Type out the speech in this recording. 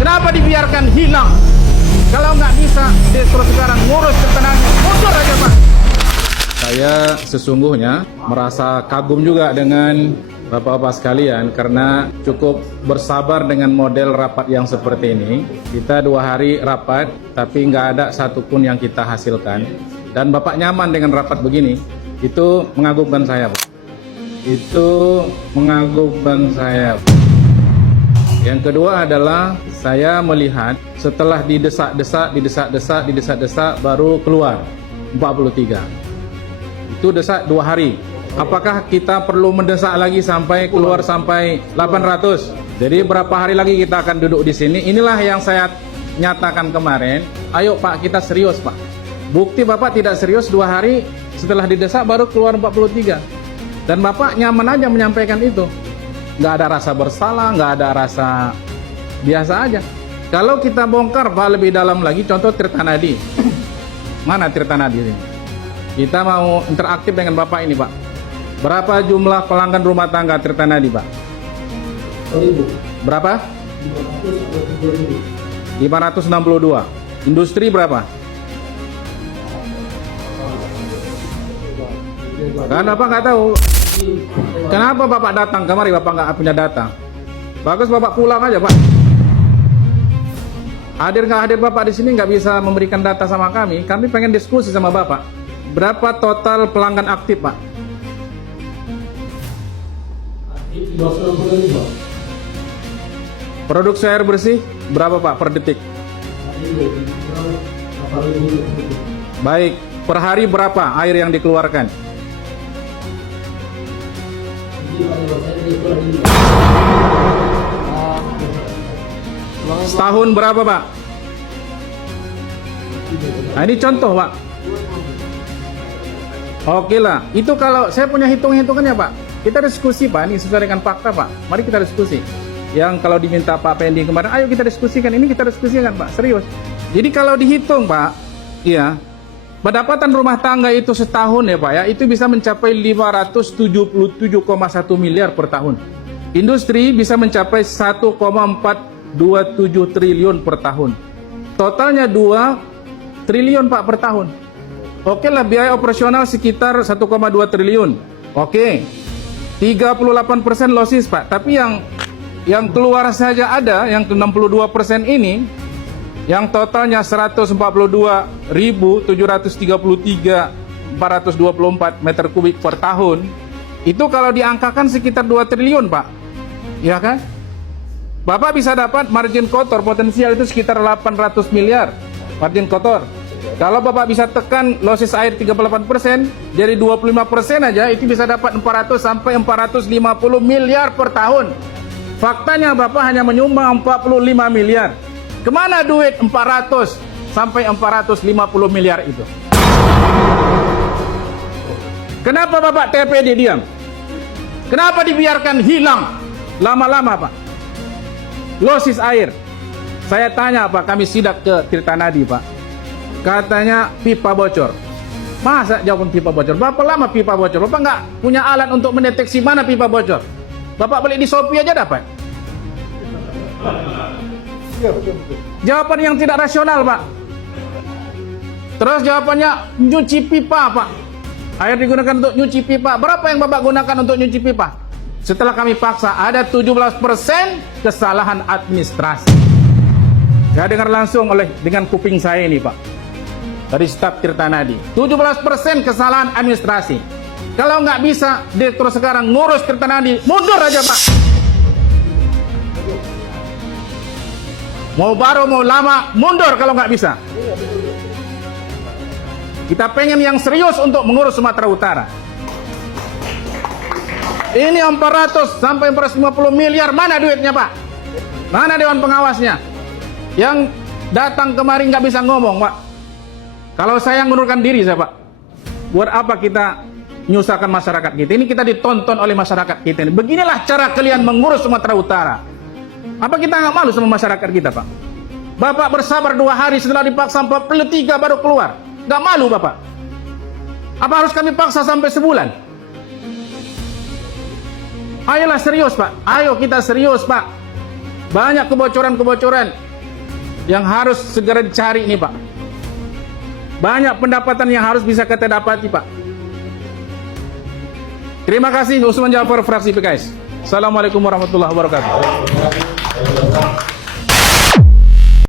Kenapa dibiarkan hilang? Kalau nggak bisa, terus sekarang ngurus ketenangan, mundur aja Pak. Saya sesungguhnya merasa kagum juga dengan Bapak-bapak sekalian karena cukup bersabar dengan model rapat yang seperti ini. Kita 2 hari rapat, tapi nggak ada satupun yang kita hasilkan. Dan Bapak nyaman dengan rapat begini, itu mengagumkan saya, Pak. Itu mengagumkan saya. Yang kedua adalah saya melihat setelah didesak-desak baru keluar 43. Itu desak 2 hari. Apakah kita perlu mendesak lagi sampai keluar sampai 800? Jadi berapa hari lagi kita akan duduk di sini? Inilah yang saya nyatakan kemarin. Ayo Pak, kita serius Pak. Bukti Bapak tidak serius 2 hari setelah didesak baru keluar 43. Dan Bapak nyaman aja menyampaikan itu. Nggak ada rasa bersalah, nggak ada rasa biasa aja. Kalau kita bongkar Pak lebih dalam lagi, contoh Tirta Nadi. Mana Tirta Nadi ini? Kita mau interaktif dengan Bapak ini Pak. Berapa jumlah pelanggan rumah tangga Tirta Nadi Pak? 1.000. Berapa? 562. Industri berapa? Kan Bapak nggak tahu. Kenapa Bapak datang kemari? Bapak nggak punya data. Bagus Bapak pulang aja Pak. Hadir nggak hadir Bapak di sini nggak bisa memberikan data sama kami. Kami pengen diskusi sama Bapak. Berapa total pelanggan aktif Pak? 265. Produksi air bersih berapa Pak per detik? Baik, per hari berapa air yang dikeluarkan? Setahun berapa Pak? Nah, ini contoh Pak. Oke lah, itu kalau saya punya hitung-hitungannya Pak. Kita diskusi Pak, ini sesuai dengan fakta Pak. Mari kita diskusi. Yang kalau diminta Pak Pendi kemarin, ayo kita diskusikan. Ini kita diskusikan Pak, serius. Jadi kalau dihitung Pak, ya, pendapatan rumah tangga itu setahun ya Pak ya, itu bisa mencapai 577,1 miliar per tahun. Industri bisa mencapai 1,427 triliun per tahun. Totalnya 2 triliun Pak per tahun. Oke lah, biaya operasional sekitar 1,2 triliun. Oke. 38% losses Pak, tapi yang keluar saja ada yang 62% ini yang totalnya 142.733.424 meter kubik per tahun. Itu kalau diangkakan sekitar 2 triliun Pak. Ya kan? Bapak bisa dapat margin kotor potensial itu sekitar 800 miliar margin kotor. Kalau Bapak bisa tekan losses air 38%, jadi 25% aja itu bisa dapat 400 sampai 450 miliar per tahun. Faktanya Bapak hanya menyumbang 45 miliar. Kemana duit 400 sampai 450 miliar itu? Kenapa Bapak TPD diam? Kenapa dibiarkan hilang lama-lama Pak? Losses air. Saya tanya Pak, kami sidak ke Tirta Nadi Pak. Katanya pipa bocor. Masa jawaban pipa bocor? Berapa lama pipa bocor? Bapak nggak punya alat untuk mendeteksi mana pipa bocor? Bapak beli di Shopee aja dapat. Jawaban yang tidak rasional Pak. Terus jawabannya nyuci pipa Pak. Air digunakan untuk nyuci pipa. Berapa yang Bapak gunakan untuk nyuci pipa? Setelah kami paksa ada 17% kesalahan administrasi. Saya dengar langsung dengan kuping saya ini Pak. Dari staf Tirta Nadi 17% kesalahan administrasi. Kalau nggak bisa direktur sekarang ngurus Tirta Nadi, mundur aja Pak. Mau baru mau lama, mundur kalau nggak bisa. Kita pengen yang serius untuk mengurus Sumatera Utara. Ini 400 sampai 450 miliar, mana duitnya Pak? Mana Dewan Pengawasnya? Yang datang kemarin nggak bisa ngomong Pak. Kalau saya mengundurkan diri saya Pak, buat apa kita nyusahkan masyarakat kita? Ini kita ditonton oleh masyarakat kita ini. Beginilah cara kalian mengurus Sumatera Utara. Apa kita nggak malu sama masyarakat kita Pak? Bapak bersabar 2 hari setelah dipaksa 43 baru keluar. Nggak malu Bapak? Apa harus kami paksa sampai sebulan? Ayolah serius Pak. Ayo kita serius Pak. Banyak kebocoran-kebocoran. yang harus segera dicari nih Pak. Banyak pendapatan yang harus bisa kita dapati Pak. Terima kasih. Usman Jafar, fraksi PKS. Assalamualaikum warahmatullahi wabarakatuh.